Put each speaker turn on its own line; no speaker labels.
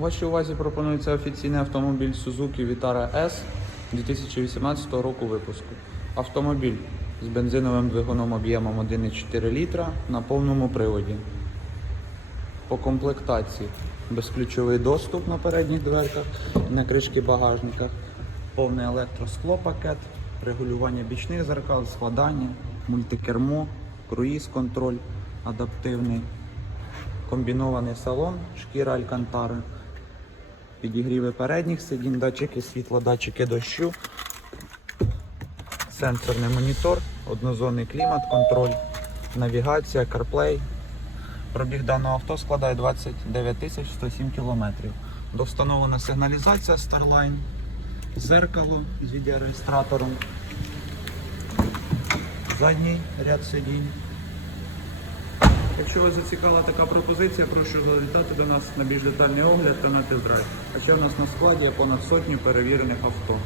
Вашій увазі пропонується офіційний автомобіль Suzuki Vitara S 2018 року випуску. Автомобіль з бензиновим двигуном об'ємом 1,4 літра на повному приводі. По комплектації безключовий доступ на передніх дверках на кришки багажника, повний електросклопакет, регулювання бічних зеркал, складання, мультикермо, круїз-контроль адаптивний, комбінований салон, шкіра Алькантари, підігріви передніх сидінь, датчики світла, датчики дощу, сенсорний монітор, однозонний клімат, контроль, навігація, CarPlay. Пробіг даного авто складає 29 тисяч 107 кілометрів. Довстановлена сигналізація Starline, зеркало з відеореєстратором, задній ряд сидінь. Якщо вас зацікавила така пропозиція, прошу завітати до нас на більш детальний огляд та на тест-драйв. А ще в нас на складі є понад сотню перевірених авто.